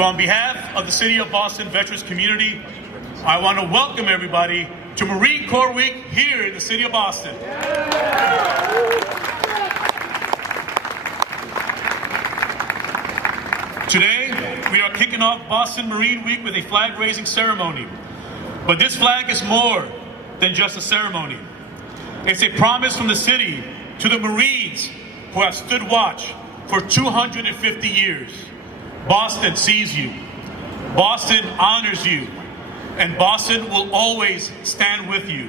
So on behalf of the City of Boston Veterans community, I want to welcome everybody to Marine Corps Week here in the City of Boston. Today, we are kicking off Boston Marine Week with a flag-raising ceremony. But this flag is more than just a ceremony. It's a promise from the city to the Marines who have stood watch for 250 years. Boston sees you. Boston honors you. And Boston will always stand with you.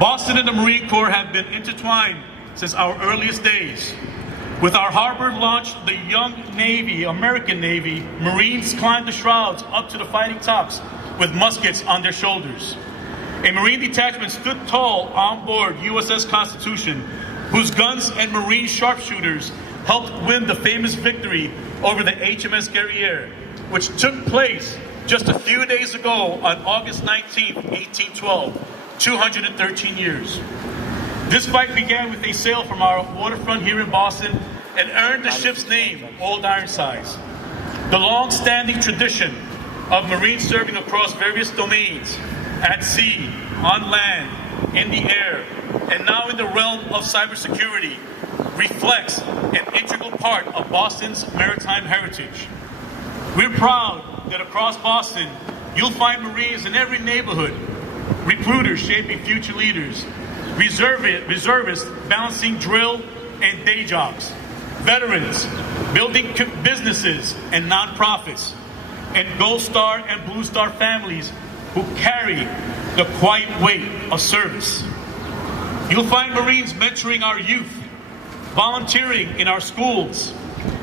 Boston and the Marine Corps have been intertwined since our earliest days. With our harbor launch, the young Navy, American Navy, Marines climbed the shrouds up to the fighting tops with muskets on their shoulders. A Marine detachment stood tall on board USS Constitution, whose guns and Marine sharpshooters helped win the famous victory over the HMS Guerriere, which took place just a few days ago on August 19, 1812, 213 years. This fight began with a sail from our waterfront here in Boston and earned the ship's name, Old Ironsides. The long-standing tradition of Marines serving across various domains, at sea, on land, in the air, and now in the realm of cybersecurity, reflects an integral part of Boston's maritime heritage. We're proud that across Boston, you'll find Marines in every neighborhood, recruiters shaping future leaders, reservists balancing drill and day jobs, veterans building businesses and nonprofits, and Gold Star and Blue Star families who carry the quiet weight of service. You'll find Marines mentoring our youth, volunteering in our schools,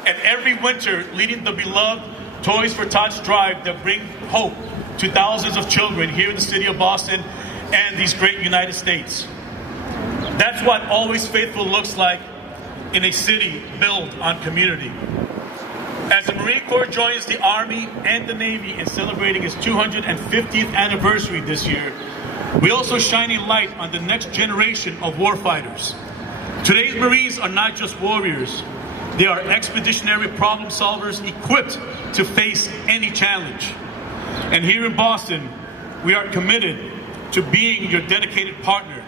and every winter leading the beloved Toys for Tots drive that bring hope to thousands of children here in the city of Boston and these great United States. That's what Always Faithful looks like in a city built on community. As the Marine Corps joins the Army and the Navy in celebrating its 250th anniversary this year, we also shine a light on the next generation of warfighters. Today's Marines are not just warriors. They are expeditionary problem solvers equipped to face any challenge. And here in Boston, we are committed to being your dedicated partner,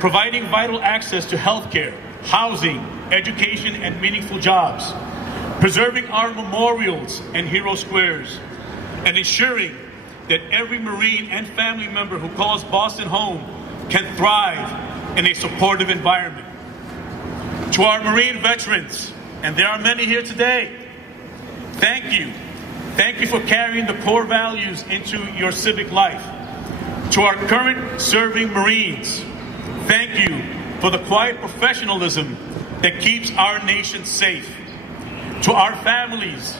providing vital access to healthcare, housing, education, and meaningful jobs, preserving our memorials and hero squares, and ensuring that every Marine and family member who calls Boston home can thrive in a supportive environment. To our Marine veterans, and there are many here today, thank you. Thank you for carrying the core values into your civic life. To our current serving Marines, thank you for the quiet professionalism that keeps our nation safe. To our families,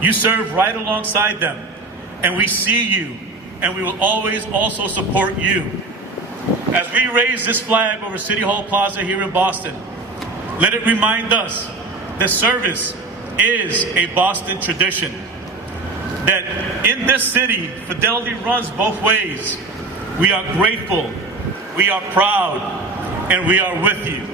you serve right alongside them, and we see you, and we will always also support you. As we raise this flag over City Hall Plaza here in Boston, let it remind us that service is a Boston tradition. That in this city, fidelity runs both ways. We are grateful, we are proud, and we are with you.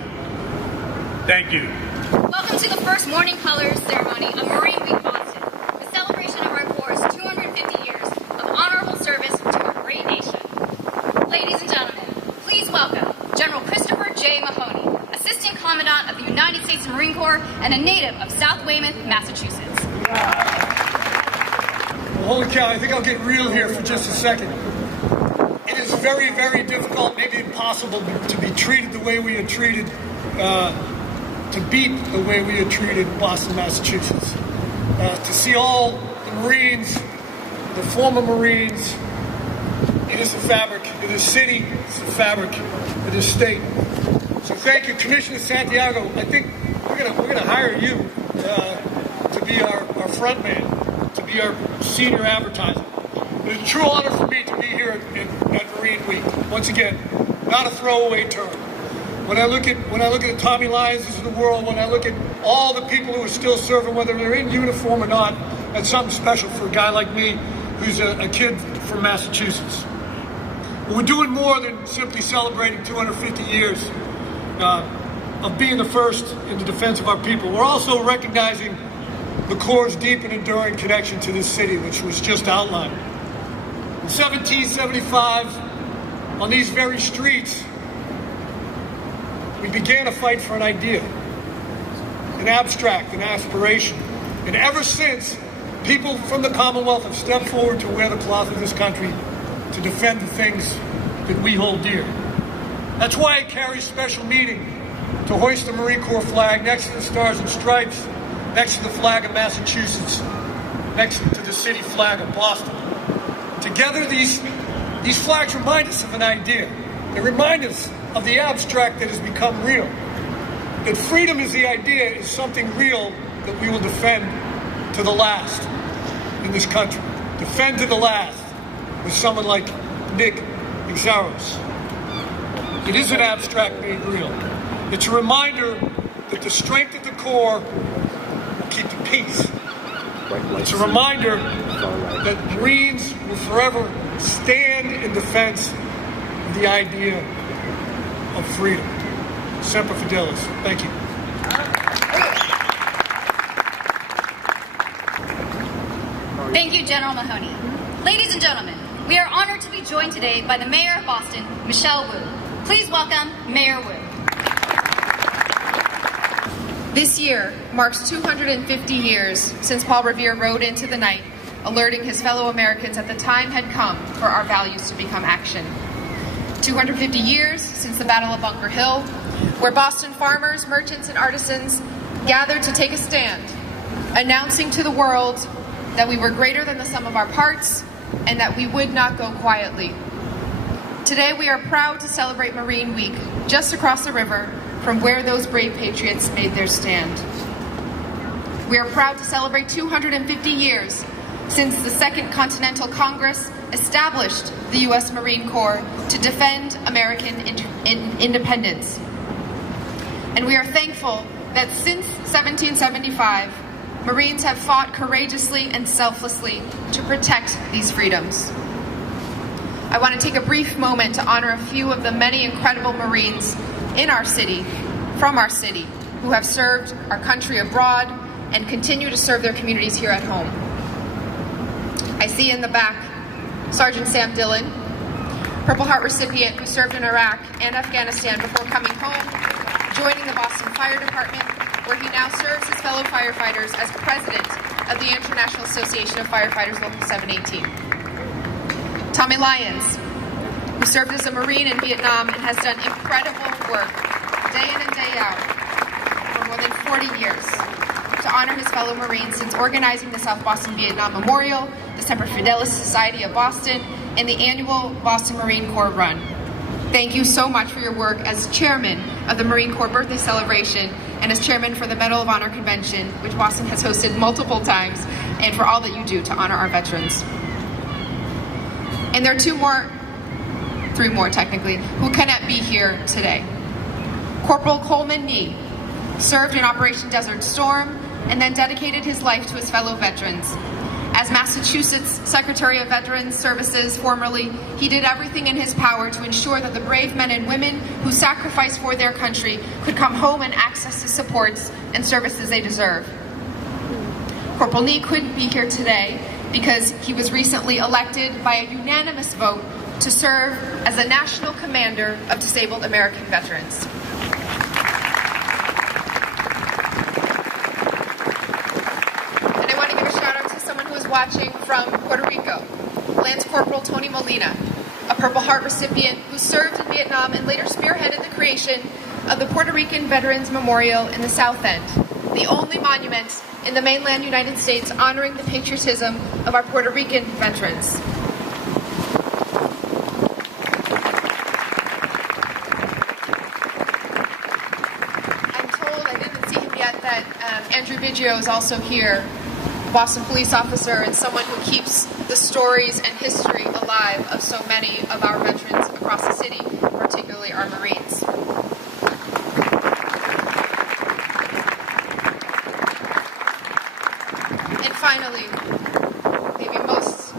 Thank you. Welcome to the first Morning Colors ceremony of Marine Week Boston, a celebration of our Corps' 250 years of honorable service to our great nation. Ladies and gentlemen, please welcome General Christopher J. Mahoney, Assistant Commandant of the United States Marine Corps and a native of South Weymouth, Massachusetts. Well, holy cow, I think I'll get real here for just a second. It is very, very difficult, maybe impossible, to be treated the way we are treated, to beat the way we are treated in Boston, Massachusetts. To see all the Marines, the former Marines, it is the fabric. It is city, it's the fabric, it is state. So thank you, Commissioner Santiago. I think we're gonna hire you to be our front man, to be our senior advertiser. It's a true honor for me to be here at Marine Week. Once again, not a throwaway term. When I look at the Tommy Lyonses of the world, when I look at all the people who are still serving, whether they're in uniform or not, that's something special for a guy like me, who's a kid from Massachusetts. But we're doing more than simply celebrating 250 years of being the first in the defense of our people. We're also recognizing the Corps' deep and enduring connection to this city, which was just outlined. In 1775, on these very streets, we began a fight for an idea, an abstract, an aspiration. And ever since, people from the Commonwealth have stepped forward to wear the cloth of this country to defend the things that we hold dear. That's why it carries special meaning to hoist the Marine Corps flag next to the Stars and Stripes, next to the flag of Massachusetts, next to the city flag of Boston. Together, these flags remind us of an idea. They remind us of the abstract that has become real. That freedom is the idea, is something real that we will defend to the last in this country. Defend to the last with someone like Nick Exaros. It is an abstract made real. It's a reminder that the strength of the Corps will keep the peace. It's a reminder that Marines will forever stand in defense of the idea of freedom. Semper Fidelis. Thank you. Thank you, General Mahoney. Ladies and gentlemen, we are honored to be joined today by the Mayor of Boston, Michelle Wu. Please welcome Mayor Wu. This year marks 250 years since Paul Revere rode into the night, alerting his fellow Americans that the time had come for our values to become action. 250 years since the Battle of Bunker Hill, where Boston farmers, merchants, and artisans gathered to take a stand, announcing to the world that we were greater than the sum of our parts and that we would not go quietly. Today we are proud to celebrate Marine Week just across the river from where those brave patriots made their stand. We are proud to celebrate 250 years since the Second Continental Congress established the U.S. Marine Corps to defend American independence. And we are thankful that since 1775, Marines have fought courageously and selflessly to protect these freedoms. I want to take a brief moment to honor a few of the many incredible Marines in our city, from our city, who have served our country abroad and continue to serve their communities here at home. I see in the back Sergeant Sam Dillon, Purple Heart recipient who served in Iraq and Afghanistan before coming home, joining the Boston Fire Department, where he now serves his fellow firefighters as president of the International Association of Firefighters Local 718. Tommy Lyons, who served as a Marine in Vietnam and has done incredible work day in and day out for more than 40 years to honor his fellow Marines since organizing the South Boston Vietnam Memorial, the Semper Fidelis Society of Boston, and the annual Boston Marine Corps Run. Thank you so much for your work as chairman of the Marine Corps Birthday Celebration and as chairman for the Medal of Honor Convention, which Boston has hosted multiple times, and for all that you do to honor our veterans. And there are three more technically, who cannot be here today. Corporal Coleman Nee served in Operation Desert Storm and then dedicated his life to his fellow veterans. As Massachusetts Secretary of Veterans Services formerly, he did everything in his power to ensure that the brave men and women who sacrificed for their country could come home and access the supports and services they deserve. Corporal Nee couldn't be here today because he was recently elected by a unanimous vote to serve as the National Commander of Disabled American Veterans. And I want to give a shout out to someone who is watching from Puerto Rico, Lance Corporal Tony Molina, a Purple Heart recipient who served in Vietnam and later spearheaded the creation of the Puerto Rican Veterans Memorial in the South End, the only monument in the mainland United States honoring the patriotism of our Puerto Rican veterans. I'm told, I didn't see him yet, that Andrew Biggio is also here, Boston police officer and someone who keeps the stories and history alive of so many of our veterans across the city, particularly our Marines. And finally, maybe most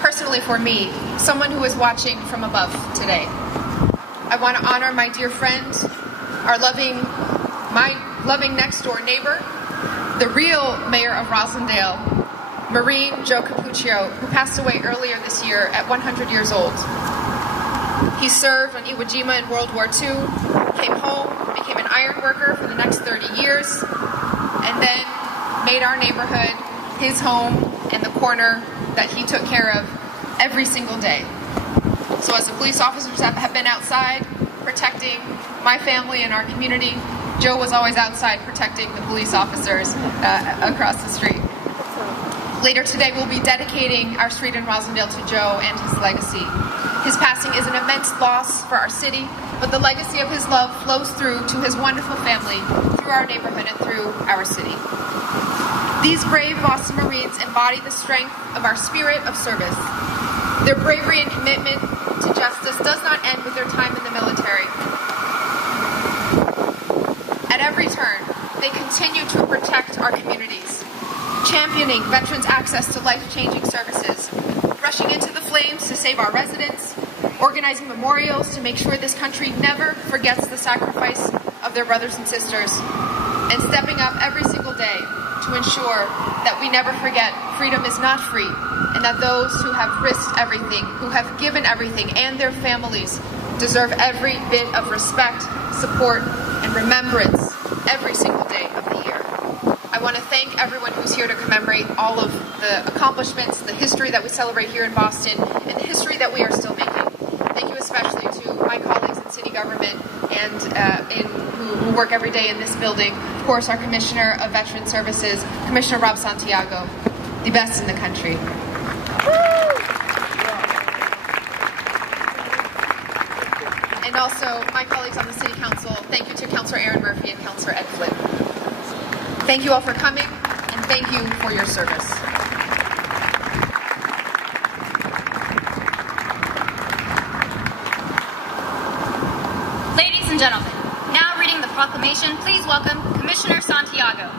personally for me, someone who is watching from above today. I want to honor my dear friend, my loving next door neighbor, the real mayor of Rosendale, Marine Joe Capuccio, who passed away earlier this year at 100 years old. He served on Iwo Jima in World War II, came home, became an iron worker for the next 30 years, and then made our neighborhood his home and the corner that he took care of every single day. So as the police officers have been outside protecting my family and our community, Joe was always outside protecting the police officers across the street. Later today, we'll be dedicating our street in Rosendale to Joe and his legacy. His passing is an immense loss for our city, but the legacy of his love flows through to his wonderful family, through our neighborhood, and through our city. These brave Boston Marines embody the strength of our spirit of service. Their bravery and commitment to justice does not end with their time in the military. At every turn, they continue to protect our communities, championing veterans' access to life-changing services, rushing into the flames to save our residents, organizing memorials to make sure this country never forgets the sacrifice of their brothers and sisters, and stepping up every single day to ensure that we never forget freedom is not free, and that those who have risked everything, who have given everything, and their families deserve every bit of respect, support, and remembrance every single day of the year. I want to thank everyone who's here to commemorate all of the accomplishments, the history that we celebrate here in Boston, and the history that we are still making. Thank you especially to my colleagues in city government and who work every day in this building. Of course, our Commissioner of Veteran Services, Commissioner Rob Santiago, the best in the country. And also, my colleagues on the City Council, thank you to Councilor Aaron Murphy and Councilor Ed Flynn. Thank you all for coming, and thank you for your service. Ladies and gentlemen, now reading the proclamation, please welcome Commissioner Santiago.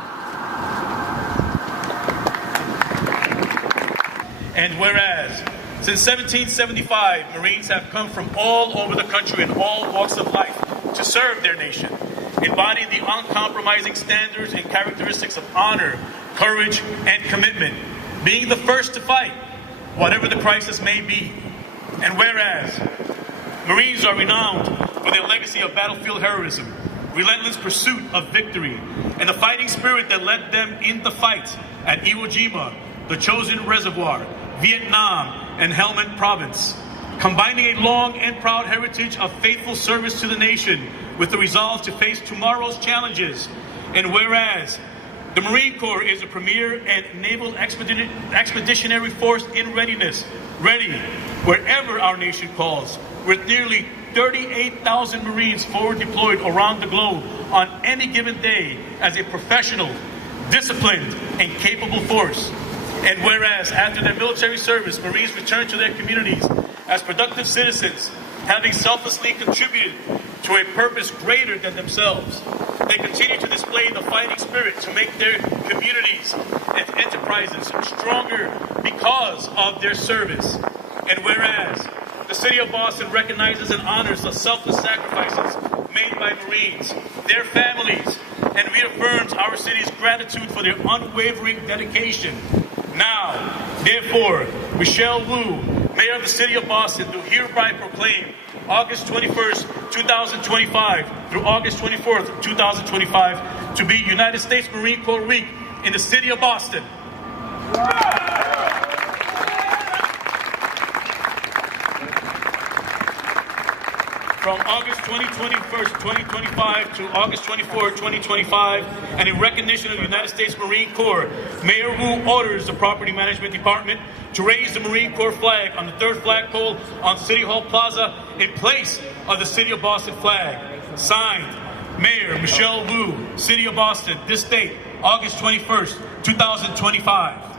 And whereas, since 1775, Marines have come from all over the country in all walks of life to serve their nation, embodying the uncompromising standards and characteristics of honor, courage, and commitment, being the first to fight, whatever the crisis may be. And whereas, Marines are renowned for their legacy of battlefield heroism, relentless pursuit of victory, and the fighting spirit that led them in the fight at Iwo Jima, the Chosin Reservoir, Vietnam, and Helmand Province, combining a long and proud heritage of faithful service to the nation with the resolve to face tomorrow's challenges. And whereas, the Marine Corps is a premier and naval expeditionary force in readiness, ready wherever our nation calls, with nearly 38,000 Marines forward deployed around the globe on any given day as a professional, disciplined, and capable force. And whereas, after their military service, Marines return to their communities as productive citizens, having selflessly contributed to a purpose greater than themselves, they continue to display the fighting spirit to make their communities and enterprises stronger because of their service. And whereas, the City of Boston recognizes and honors the selfless sacrifices made by Marines, their families, and reaffirms our city's gratitude for their unwavering dedication. Now, therefore, Michelle Wu, Mayor of the City of Boston, do hereby proclaim August 21st, 2025 through August 24th, 2025 to be United States Marine Corps Week in the City of Boston. From August 2025 to August 24, 2025, and in recognition of the United States Marine Corps, Mayor Wu orders the Property Management Department to raise the Marine Corps flag on the third flagpole on City Hall Plaza in place of the City of Boston flag. Signed, Mayor Michelle Wu, City of Boston, this date, August 21st, 2025.